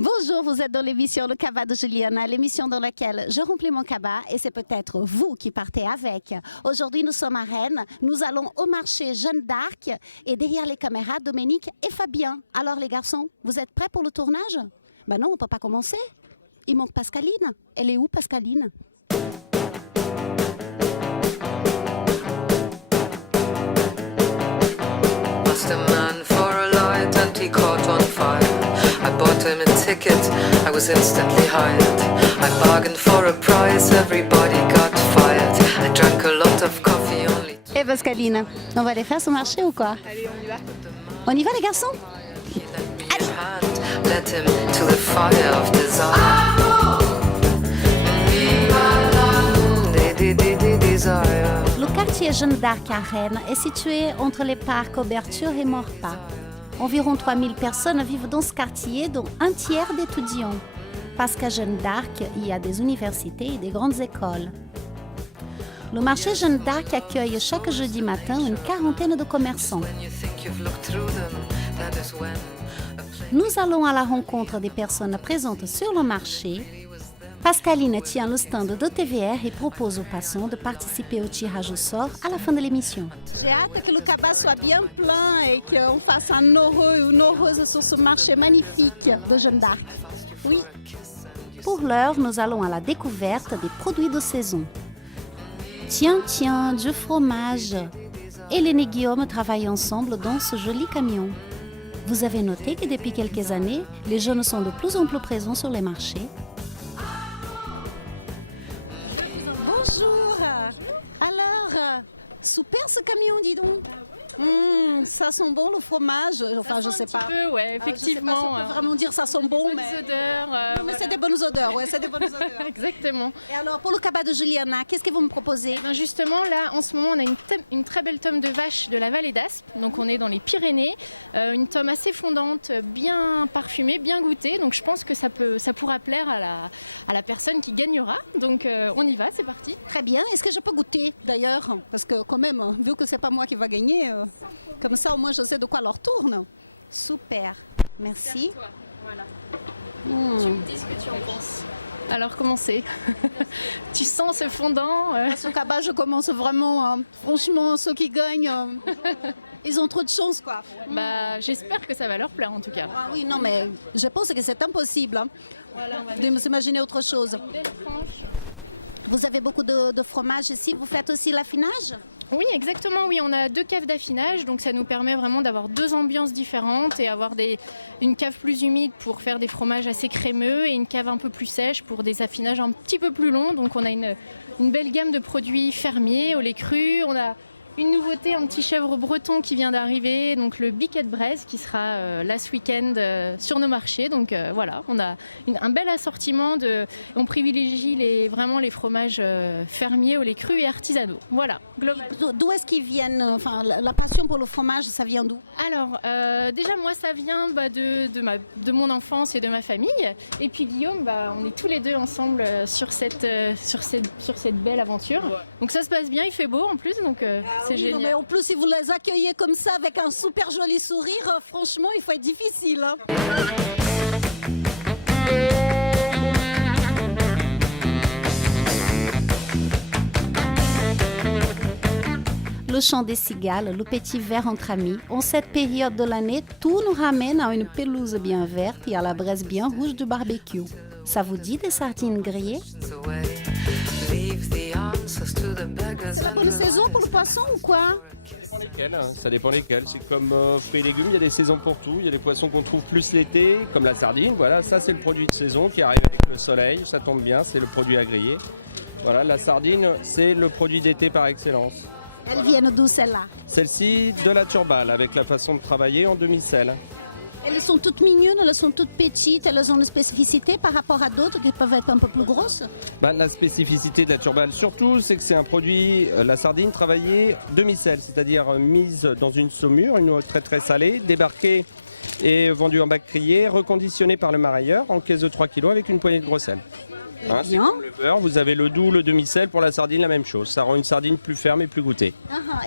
Bonjour, vous êtes dans l'émission Le Cabas de Juliana, l'émission dans laquelle je remplis mon cabas et c'est peut-être vous qui partez avec. Aujourd'hui, nous sommes à Rennes, nous allons au marché Jeanne d'Arc et derrière les caméras, Dominique et Fabien. Alors les garçons, vous êtes prêts pour le tournage? Ben non, on ne peut pas commencer. Il manque Pascaline. Elle est où Pascaline? Asked a man for a light and he caught on fire. I bought him a ticket, I was instantly hired. I bargained for a price, everybody got fired. I drank a lot of coffee only. Et Pascaline, on va aller faire ce marché ou quoi? Allez, on y va. On y va les garçons? He lent me his hand, led him to the fire of desire. Desire. Le quartier Jeanne d'Arc à Rennes est situé entre les parcs Auberture et Maurepas. Environ 3000 personnes vivent dans ce quartier, dont un tiers d'étudiants. Parce qu'à Jeanne d'Arc, il y a des universités et des grandes écoles. Le marché Jeanne d'Arc accueille chaque jeudi matin une quarantaine de commerçants. When you think you've looked through them, that is when a place Nous allons à la rencontre des personnes présentes sur le marché. Pascaline tient le stand de TVR et propose aux passants de participer au tirage au sort à la fin de l'émission. J'ai hâte que le cabas soit bien plein et qu'on fasse un heureux ou une heureuse sur ce marché magnifique de Jeanne d'Arc. Oui. Pour l'heure, nous allons à la découverte des produits de saison. Tiens, du fromage. Hélène et Guillaume travaillent ensemble dans ce joli camion. Vous avez noté que depuis quelques années, les jeunes sont de plus en plus présents sur les marchés. Bonjour. Alors, super ce camion, dis donc. Ça sent bon le fromage. Enfin, je sais pas. Un petit peu, ouais, effectivement. Je sais pas si on peut vraiment dire ça sent bon, Bonnes mais odeurs. mais c'est des bonnes odeurs. Ouais, c'est des bonnes odeurs. Exactement. Et alors, pour le cabas de Juliana, qu'est-ce que vous me proposez? Ben justement, là, en ce moment, on a une très belle tome de vache de la vallée d'Aspe. Donc, on est dans les Pyrénées. Une tome assez fondante, bien parfumée, bien goûtée. Donc, je pense que ça pourra plaire à la personne qui gagnera. Donc, on y va, c'est parti. Très bien. Est-ce que je peux goûter d'ailleurs? Parce que quand même, vu que c'est pas moi qui va gagner, comme ça au moins je sais de quoi leur tourne. Super. Merci. Toi, voilà. Tu me dis ce que tu en penses. Alors, comment c'est? Tu sens ce fondant À ce cabas, je commence vraiment. Franchement, ceux qui gagnent, ils ont trop de chance, quoi. Bah, j'espère que ça va leur plaire en tout cas. Ah oui, non, mais je pense que c'est impossible Voilà, on va de s'imaginer autre chose. une belle tranche. Vous avez beaucoup de fromage ici. Vous faites aussi l'affinage? Oui, exactement. Oui, on a 2 caves d'affinage, donc ça nous permet vraiment d'avoir 2 ambiances différentes et avoir une cave plus humide pour faire des fromages assez crémeux et une cave un peu plus sèche pour des affinages un petit peu plus longs. Donc on a une belle gamme de produits fermiers au lait cru. On a une nouveauté, un petit chèvre breton qui vient d'arriver, donc le biquet de braise qui sera là ce week-end sur nos marchés. Donc voilà, on a un bel assortiment. On privilégie vraiment les fromages fermiers au lait cru et artisanaux. Voilà, global. D'où est-ce qu'ils viennent? Enfin, la passion pour le fromage, ça vient d'où? Alors, déjà, moi, ça vient de mon enfance et de ma famille. Et puis Guillaume, on est tous les deux ensemble sur cette belle aventure. Donc ça se passe bien, il fait beau en plus, donc c'est Oui, non, mais génial. en plus, si vous les accueillez comme ça avec un super joli sourire, franchement, il faut être difficile. Le chant des cigales, le petit verre entre amis. En cette période de l'année, tout nous ramène à une pelouse bien verte et à la braise bien rouge du barbecue. Ça vous dit des sardines grillées? away. Leave the answers to the beggars C'est la and bonne the saison pour le poisson ou quoi? Ça dépend lesquels. C'est comme fruits et légumes, il y a des saisons pour tout. Il y a des poissons qu'on trouve plus l'été, comme la sardine. Voilà, ça c'est le produit de saison qui arrive avec le soleil. Ça tombe bien, c'est le produit à griller. Voilà, la sardine, c'est le produit d'été par excellence. Elles viennent d'où celles-là? Celle-ci, de la turbale, avec la façon de travailler en demi-sel. Elles sont toutes mignonnes, elles sont toutes petites, elles ont une spécificité par rapport à d'autres qui peuvent être un peu plus grosses. La spécificité de la turbale, surtout, c'est que c'est un produit, la sardine, travaillée demi-sel, c'est-à-dire mise dans une saumure, une eau très très salée, débarquée et vendue en bac crié, reconditionnée par le marailleur en caisse de 3 kg avec une poignée de gros sel. C'est bien. comme le beurre, vous avez le doux, le demi-sel, pour la sardine la même chose. Ça rend une sardine plus ferme et plus goûtée.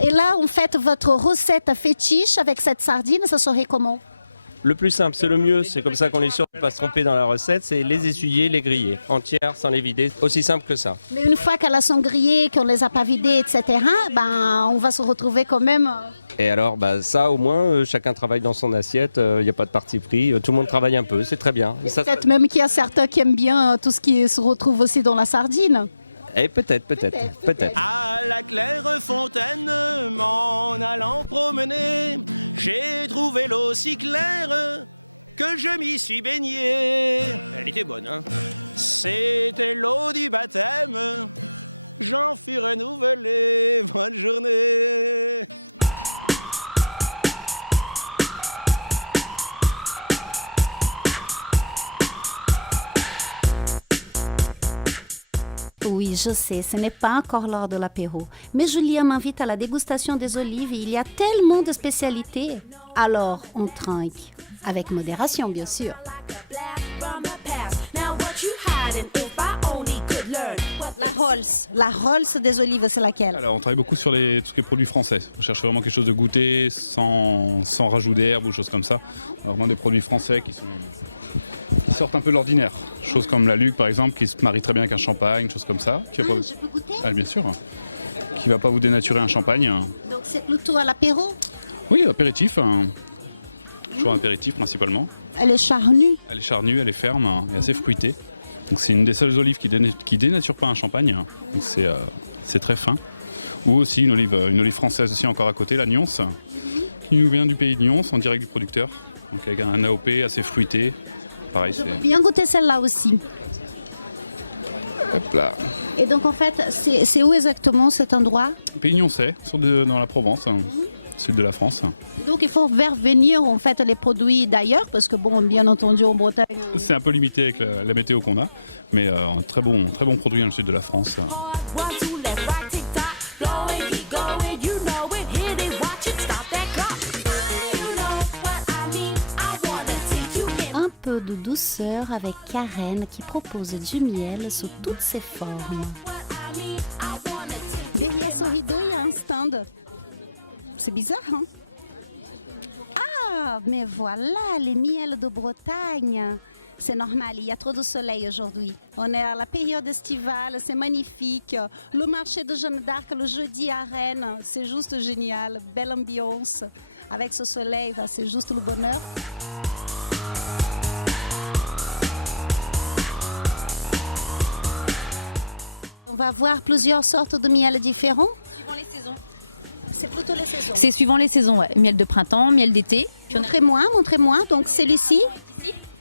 Et là, en fait, votre recette fétiche avec cette sardine, ça serait comment? Le plus simple, c'est le mieux, c'est comme ça qu'on est sûr de ne pas se tromper dans la recette, c'est les essuyer, les griller, entières, sans les vider, aussi simple que ça. Mais une fois qu'elles sont grillées, qu'on les a pas vidées, etc., ben, on va se retrouver quand même... Et alors, ça au moins, chacun travaille dans son assiette, il n'y a pas de parti pris, tout le monde travaille un peu, c'est très bien. Et ça, peut-être même qu'il y a certains qui aiment bien tout ce qui se retrouve aussi dans la sardine. Et peut-être. Oui, je sais, ce n'est pas encore l'heure de l'apéro. Mais Julien m'invite à la dégustation des olives et il y a tellement de spécialités. Alors, on trinque. Avec modération, bien sûr. La Rolls des olives, c'est laquelle? Alors, on travaille beaucoup sur tout ce qui est produits français. On cherche vraiment quelque chose de goûté, sans rajout d'herbe ou choses comme ça. Alors, vraiment des produits français qui sortent un peu de l'ordinaire. Choses comme la Luc, par exemple, qui se marie très bien avec un champagne, choses comme ça. Je peux goûter? Ah, bien sûr. Qui ne va pas vous dénaturer un champagne. Donc c'est plutôt à l'apéro? Oui, apéritif. Toujours apéritif principalement. Elle est charnue? Elle est charnue, elle est ferme et assez fruitée. Donc c'est une des seules olives qui dénature pas un champagne. Donc c'est très fin. Ou aussi une olive française aussi encore à côté, la Nyons, qui nous vient du pays de Nyons, en direct du producteur. Donc avec un AOP assez fruité. Pareil, c'est... Bien goûter celle-là aussi. Hop là. Et donc en fait, c'est où exactement cet endroit? Pays Nyonçais, dans la Provence, sud de la France. Donc il faut faire venir en fait les produits d'ailleurs, parce que bon, bien entendu en Bretagne... C'est un peu limité avec la météo qu'on a, mais un très bon produit dans le sud de la France. Un peu de douceur avec Karen qui propose du miel sous toutes ses formes. Derrière son rideau, il y a un stand. C'est bizarre, hein? Ah, mais voilà, les miels de Bretagne. C'est normal, il y a trop de soleil aujourd'hui. On est à la période estivale, c'est magnifique. Le marché de Jeanne d'Arc le jeudi à Rennes, c'est juste génial. Belle ambiance. Avec ce soleil, c'est juste le bonheur. On va voir plusieurs sortes de miel différents. Suivant les saisons. C'est plutôt les saisons. C'est suivant les saisons, ouais. Miel de printemps, miel d'été. Montrez-moi. Donc celui-ci.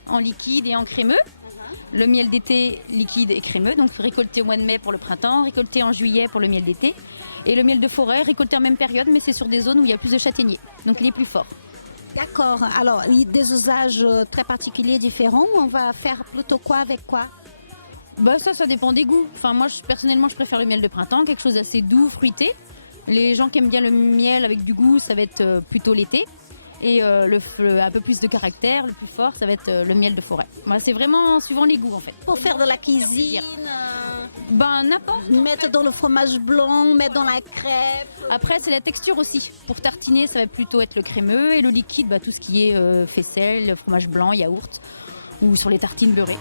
En liquide et en crémeux. Le miel d'été liquide et crémeux, donc récolté au mois de mai pour le printemps, récolté en juillet pour le miel d'été. Et le miel de forêt, récolté en même période, mais c'est sur des zones où il y a plus de châtaigniers, donc il est plus fort. D'accord. Alors, il y a des usages très particuliers, différents. On va faire plutôt quoi avec quoi? Ça dépend des goûts. Enfin, moi, personnellement, je préfère le miel de printemps, quelque chose d'assez doux, fruité. Les gens qui aiment bien le miel avec du goût, ça va être plutôt l'été. Et un peu plus de caractère, le plus fort, ça va être le miel de forêt. C'est vraiment suivant les goûts en fait. Pour faire de la cuisine, n'importe. Mettre dans le fromage blanc, mettre dans la crêpe. Après, c'est la texture aussi. Pour tartiner, ça va plutôt être le crémeux et le liquide, tout ce qui est faisselle, fromage blanc, yaourt ou sur les tartines beurrées.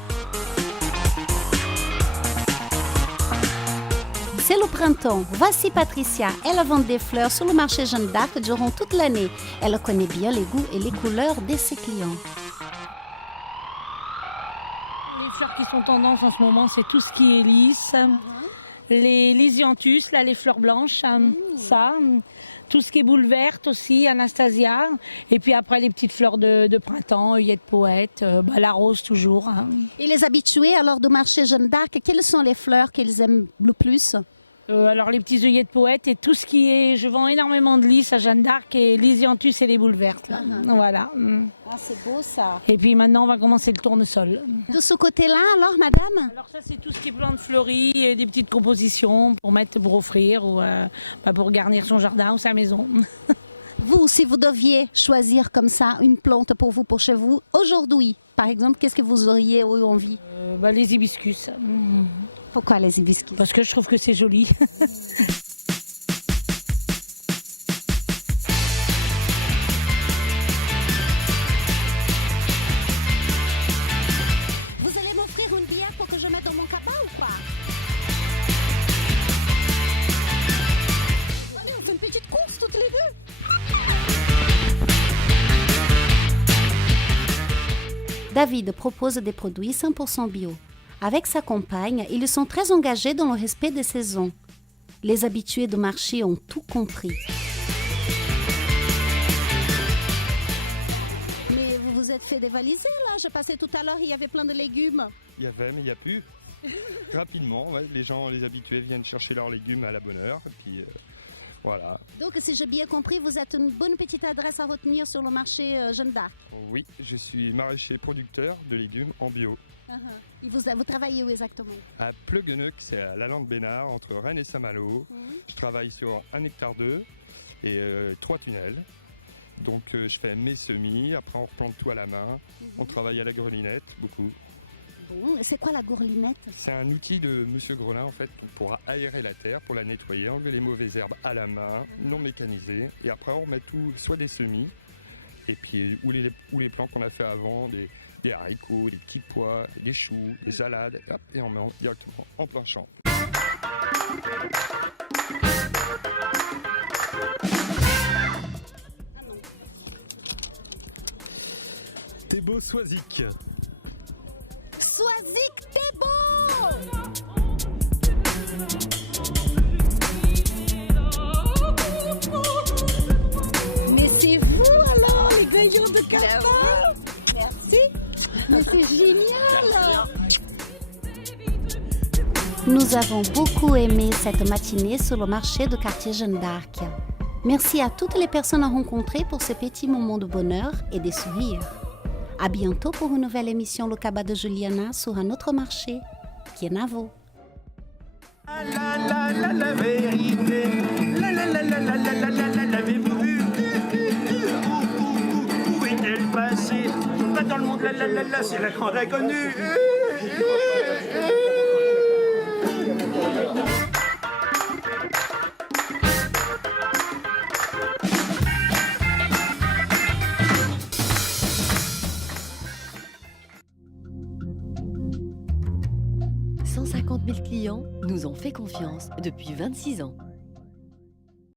C'est le printemps. Voici Patricia. Elle vend des fleurs sur le marché Jeanne d'Arc durant toute l'année. Elle connaît bien les goûts et les couleurs de ses clients. Les fleurs qui sont tendance en ce moment, c'est tout ce qui est lisse. Les lysianthus, là, les fleurs blanches, ça. Tout ce qui est boule verte aussi, Anastasia. Et puis après, les petites fleurs de printemps, œillette poète, la rose toujours. Et les habitués alors du marché Jeanne d'Arc, quelles sont les fleurs qu'ils aiment le plus? Alors les petits œillets de poète et tout ce qui est... Je vends énormément de lys à Jeanne d'Arc et lysianthus et les boules vertes. Là. Voilà. Ah, c'est beau ça. Et puis maintenant, on va commencer le tournesol. De ce côté-là, alors, madame? Alors ça, c'est tout ce qui est plantes fleuries et des petites compositions pour offrir ou pour garnir son jardin ou sa maison. Vous, si vous deviez choisir comme ça une plante pour vous, pour chez vous, aujourd'hui, par exemple, qu'est-ce que vous auriez eu envie? Les hibiscus. Pourquoi les hibiscus? Parce que je trouve que c'est joli. David propose des produits 100% bio. Avec sa compagne, ils sont très engagés dans le respect des saisons. Les habitués du marché ont tout compris. Mais vous vous êtes fait dévaliser là? Je passais tout à l'heure, il y avait plein de légumes. Il y avait, mais il n'y a plus. Rapidement, ouais, les habitués viennent chercher leurs légumes à la bonne heure. Et puis, voilà. Donc si j'ai bien compris, vous êtes une bonne petite adresse à retenir sur le marché Jeanne d'Arc. Oui, je suis maraîcher producteur de légumes en bio. Et vous travaillez où exactement? À Pleugueneuc, c'est à la Lande-Bénard, entre Rennes et Saint-Malo. Je travaille sur 1 hectare 2 et 3 tunnels. Donc je fais mes semis, après on replante tout à la main. On travaille à la grelinette, beaucoup. Bon, c'est quoi la gourlinette? C'est un outil de Monsieur Grelin en fait pour aérer la terre, pour la nettoyer, enlever les mauvaises herbes à la main, non mécanisé. Et après on remet tout, soit des semis, et puis ou les plants qu'on a fait avant, des haricots, des petits pois, des choux, des salades, hop, et on met directement en plein champ. T'es beau, Soisic. Soisic, t'es beau! Mais c'est vous alors, les gaillons de Qatar! Merci! Mais c'est génial! Nous avons beaucoup aimé cette matinée sur le marché du quartier Jeanne d'Arc. Merci à toutes les personnes rencontrées pour ces petits moments de bonheur et des sourires. À bientôt pour une nouvelle émission Le Cabas de Juliana sur un autre marché, qui est Navo. La vérité, l'avez-vous vu? Où est-elle passée? Pas dans le monde, c'est la grande inconnue. Clients nous ont fait confiance depuis 26 ans.